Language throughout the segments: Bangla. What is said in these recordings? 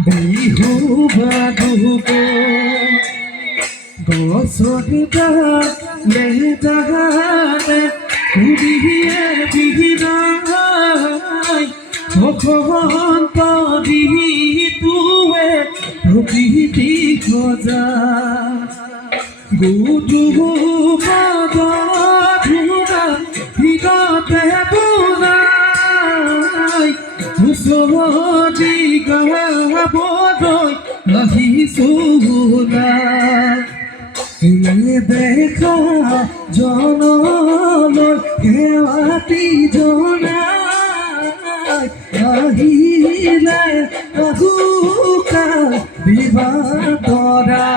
বিহু বাদুক গছকেইটা লেটানে সুধিয়ে বিহিনাই বসন্ত দিনটোৱে প্ৰকৃতি গজা গুটু ধুৰা ভিতৰতে বুনাই ওচৰতি গাবলৈ আহিছোঁ দেখা জনলৈ সেৱাতি জনাই আহিলে বহুকাল বিবাদৰা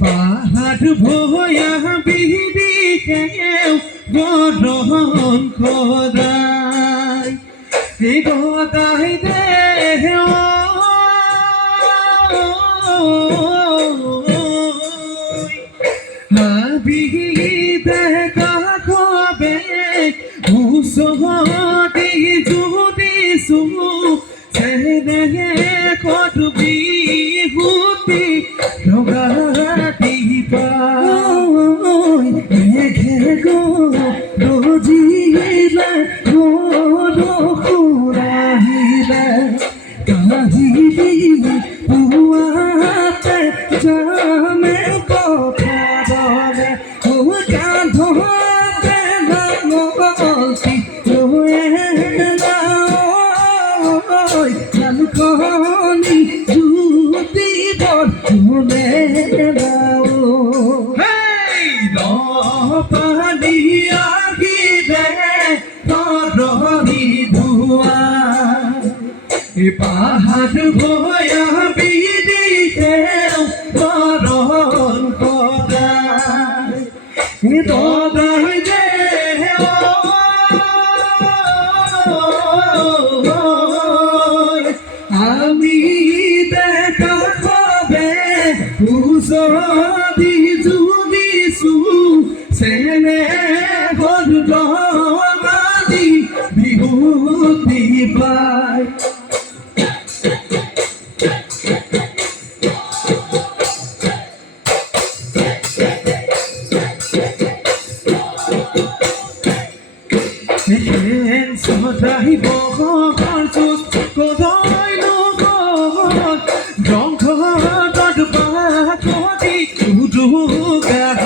পাহাড় ভয়া বিদিকে বরণ খোদাই গদাই দে বিহিতে কাখবে উসহতি জুদিসু সেনে কত বিহুতি রগাতি পাই মেঘে গো রোজিলে খুরাহিলে কাহিলি পুয়াতে জামে কথা বলে ও কাঁধতে নামতি রয়ে নাওই কালকনি জুতি বলে নাও পানি আহিলে তরণি ধোয়া পাহাড় ভয়া বিদিতে বরণ খোদাই দদাই দে আমি দেখা পাবে উসদি জুদিসু সেনে গদি বিভূতি পায় সদাই বহৰ চোচ কদৈ লগত জংঘ পাতি উদু গাহ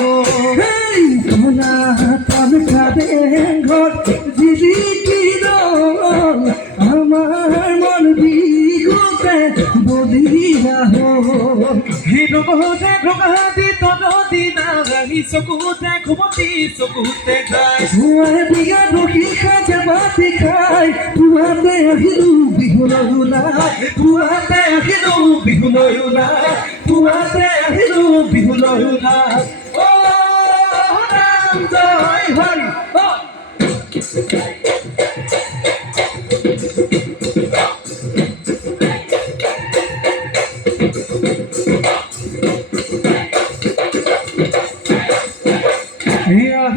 কলা তাল খাবে ঘর জিলিকি আমার মন বিহুতে বলি আহ হে নগতে ঢোকা দি তদ দিনা চকুতে ঘুমতি চকুতে যায় মই বিয়া ৰখি খাজে বাতি খাই পুৱাতে আহিলো বিহুলৈ ওলাই পুৱাতে আহিলো বিহুলৈ ওলাই পুৱাতে আহিলো বিহুলৈ ওলাই অ ৰাম জয় হৰি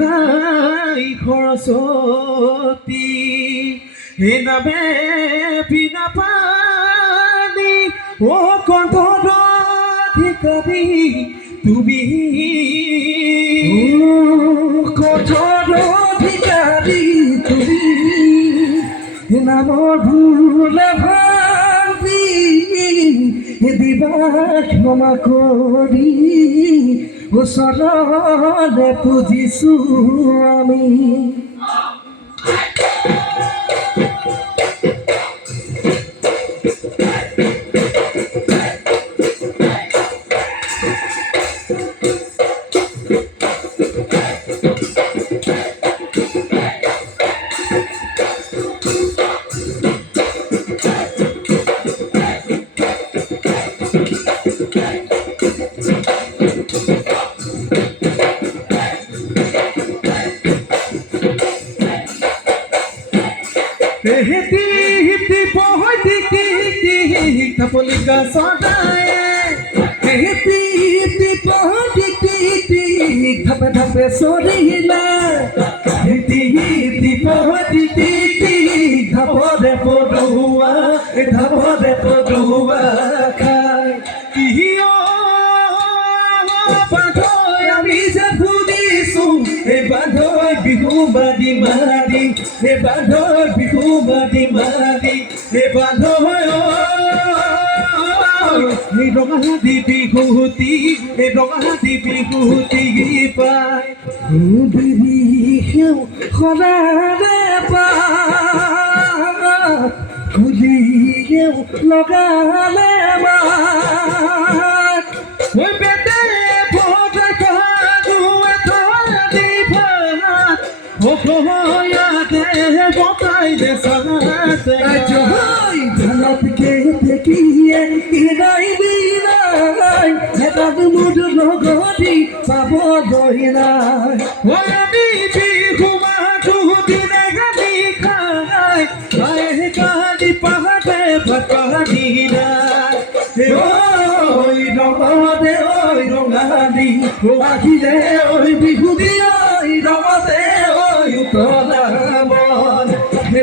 আই সৰস্বতী হে নামে বিনা পানী ও কণ্ঠধিকাৰী তুমি কঠোৰধিকাৰী তুমি নামৰ ভুল ভাবি দিবা ক্ষমা কৰি ওচৰতে পুজিছো আমি হেতি হিতি পহৈ টিকি টিকি থাপলিকা সদায় হেতি হেতি পহটি টিটি ধাপে ধাপে চৰিলা হেতি হিতি পহৈ টিকি ধাপৰে পদুৱা খাই কিয় বান্ধৈ আমি যে ফুৰিছো এই বান্ধৈ বিহু বাদি মাৰি এই বান্ধৈ বিহু বাদি মাৰি এই বান্ধৈ এই ৰঙাহাটী বিহুতি এই ৰঙাহাটী বিহুতি পায় বিহু সদাৰে পা খুলিও লগালে মাত ঐ বেটে ভোটে কাদু এথলি ভাত অসময়াতে বতাই দে সাতে জয় ধানত কে দেখিয়ে ইনাই বিনাই হেতাত মুঠ লগতি পাব দহিনাই ঐ আমি বিহু মাহটো দিনে গালি খাই আহে কালি পাহাতে ভাত দিনাই ঐ ৰঙতে ঐ ৰঙালী আহিলে ঐ বিহু দিয়ে ঐ ৰঙতে ঐ উতলা মন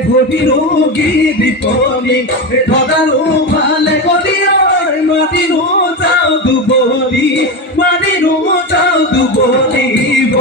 ভৰিৰো গীত ধৰাৰো ভালে কৰি মাতিনো যাওঁ দুবৰি মাতিনো যাওঁ দুবৰিব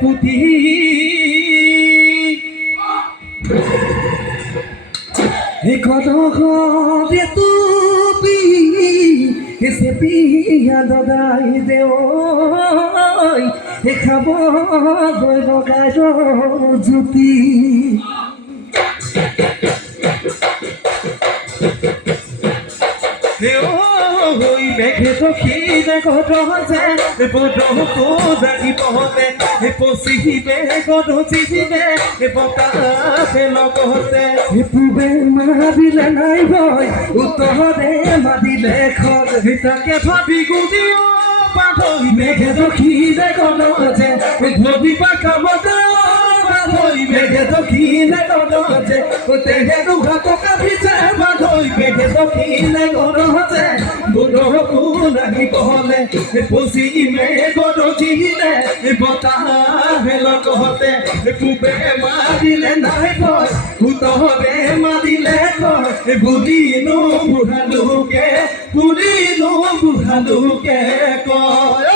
পুতি ঘৰে তুবি চেপিয়া লগাই দেৱ দেখাব গৈ বগাই জ্যোতি ঐ মেঘে দক্ষিণে গৰজে বৰষুণো লাগিব হলে পশ্চিমে গৰজিলে বতাহে লগতে পূবে মাৰিলে নাই ভয় উত্তৰে মাৰিলে খৰ তাকে ভাবি গুদিও বাধৈ মেঘে দক্ষিণে গৰজে ধৰিবা কামতে বাধৈ মেঘে দক্ষিণে গৰজে তেহেঁতু ঘাটকা পিছে বাধৈ মেঘে দক্ষিণে গৰজে বৰষুণ আহিব হলে পশ্চিমে গৰজিলে বতাহে লগতে পূবে মাৰিলে নাই ভয় উত্তৰে মাৰিলে কয় বুলিনো বুঢ়ালোকে কয়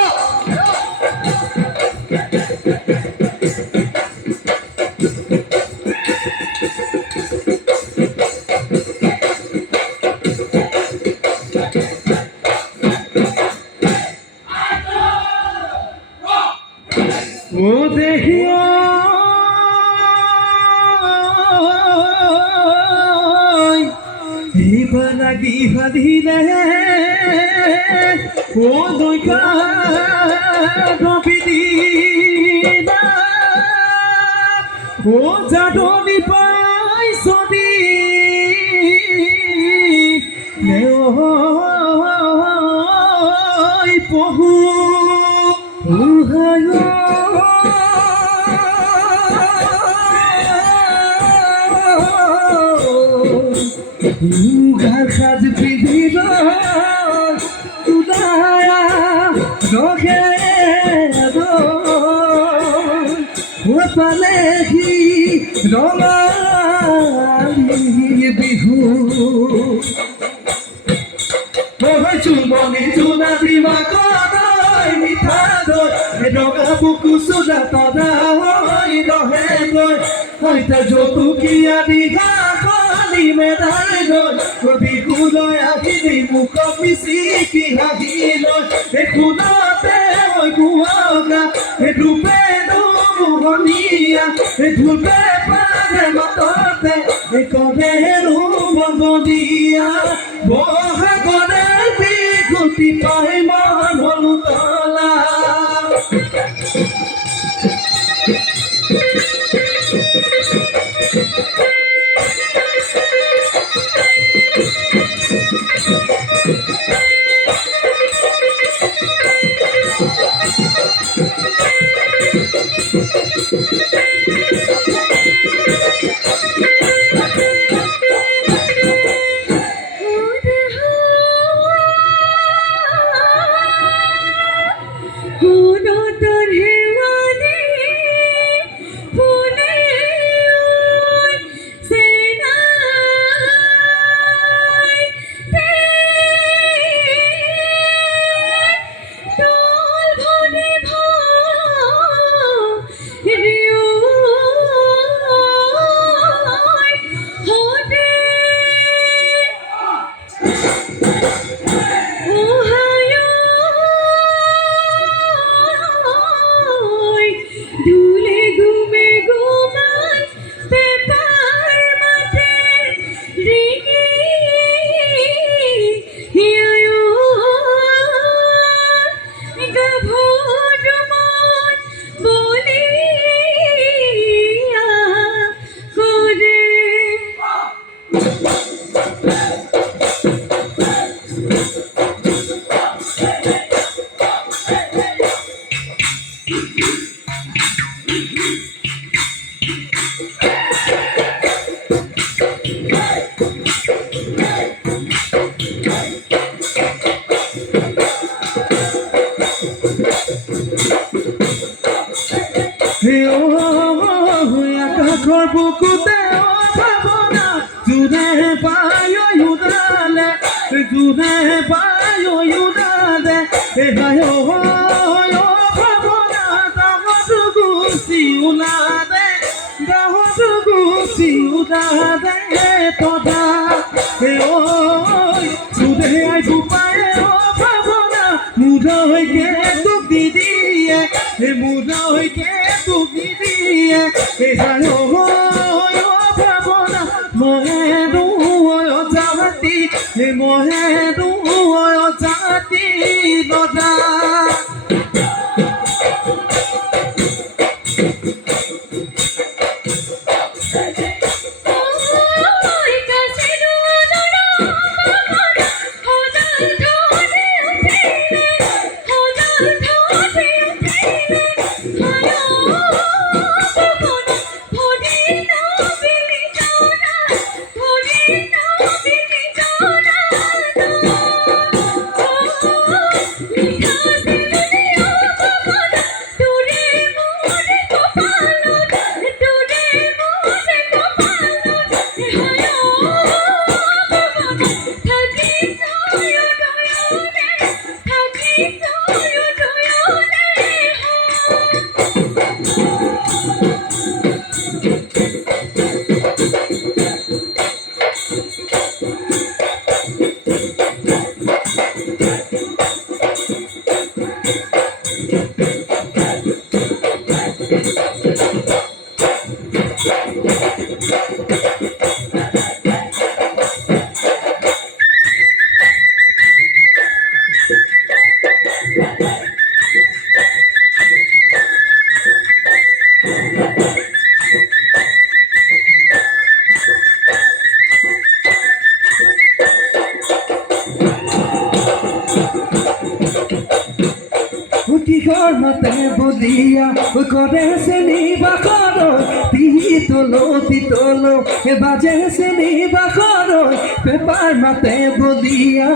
ও দেখিও লাগি ভাদিলে ও দৈকা রবিদিনা ও জাদনি পাই সদি পহু গাৰ সাজ পিন্ধিব উদায়া ৰখে পালেহি ৰঙালী বিহু চুমনি চুনা দিমা কদাই মিঠা দৈ ৰঙা বুকু চুনা তদা হৈ ৰহে গৈ হয়তা জতুকীয়া দিঘা কলি মেদাই গৈ বিহুলৈ আহিলি মুখ মিচিকি হাঁহি লৈ শুনতে হৈ গুৱাগা ধূপে মোহনীয়া ধূপে পাৰে মাততে কণেৰো বনদীয়া বহাগৰে বিহুতি পাই মন হলো তলা আকাশৰ বুকুতে ভাৱনা যোনে পায় উদালে যোনে পায় উদালে ভাৱনা গাহত গুচি ওলালে তথা যোনে আই দুপায়ে ভাৱনা মুধৈকে তোক দি দিয়ে মোলৈকে তুমি দিয়ে ভাৱনা মহেনো জাতি মহেনো জাতি নদা কিহৰ মতে বলিয়া কৰে চেনিবা কৰ পিতলো বাজে চেনিবা কৰ পেপাৰ মাতে বলিয়া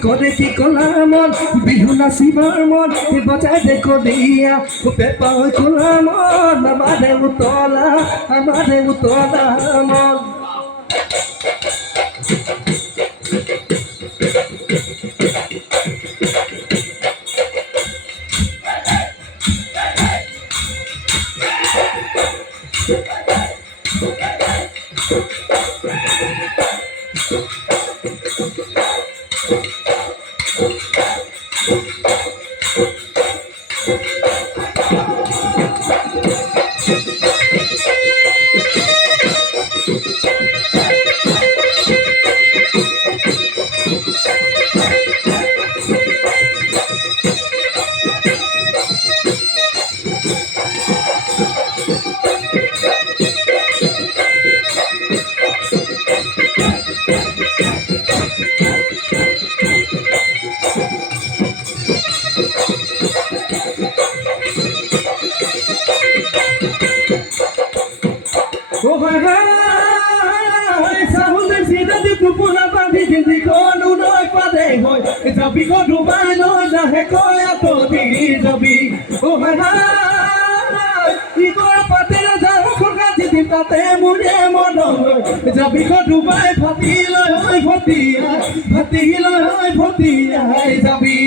কৰে কি কলা মন বিহু নাচিবৰ মন বজাই দে কলিয়া পেপাৰ কলা মন আমাৰে উতলা মন পুপুনা বান্ধি দিদি কনো নৈ পাদে হয় যাবি ডুবাই লৈ লাহেকৈ আঁতৰি যাবি ইগৰ পাতে ৰাজি দিম তাতে মোৰে মন যাবি ডুবাই ফাটি লৈ ভটিয়াই যাবি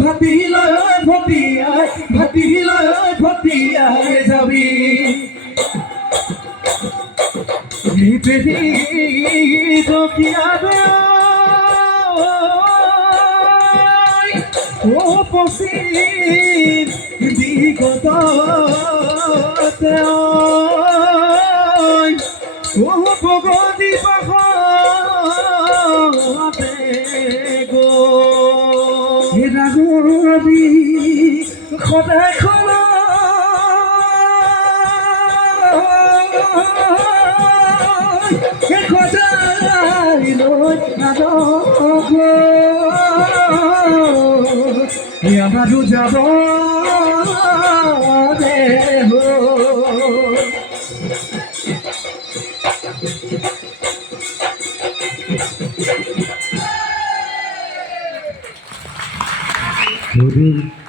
ফাটি লৈ ভটিয়াই যাবি ও পশ্চিম দিগতে ও প্ৰগতি পাখতে গৰি সদায় আমাৰো যাব দেহ Good.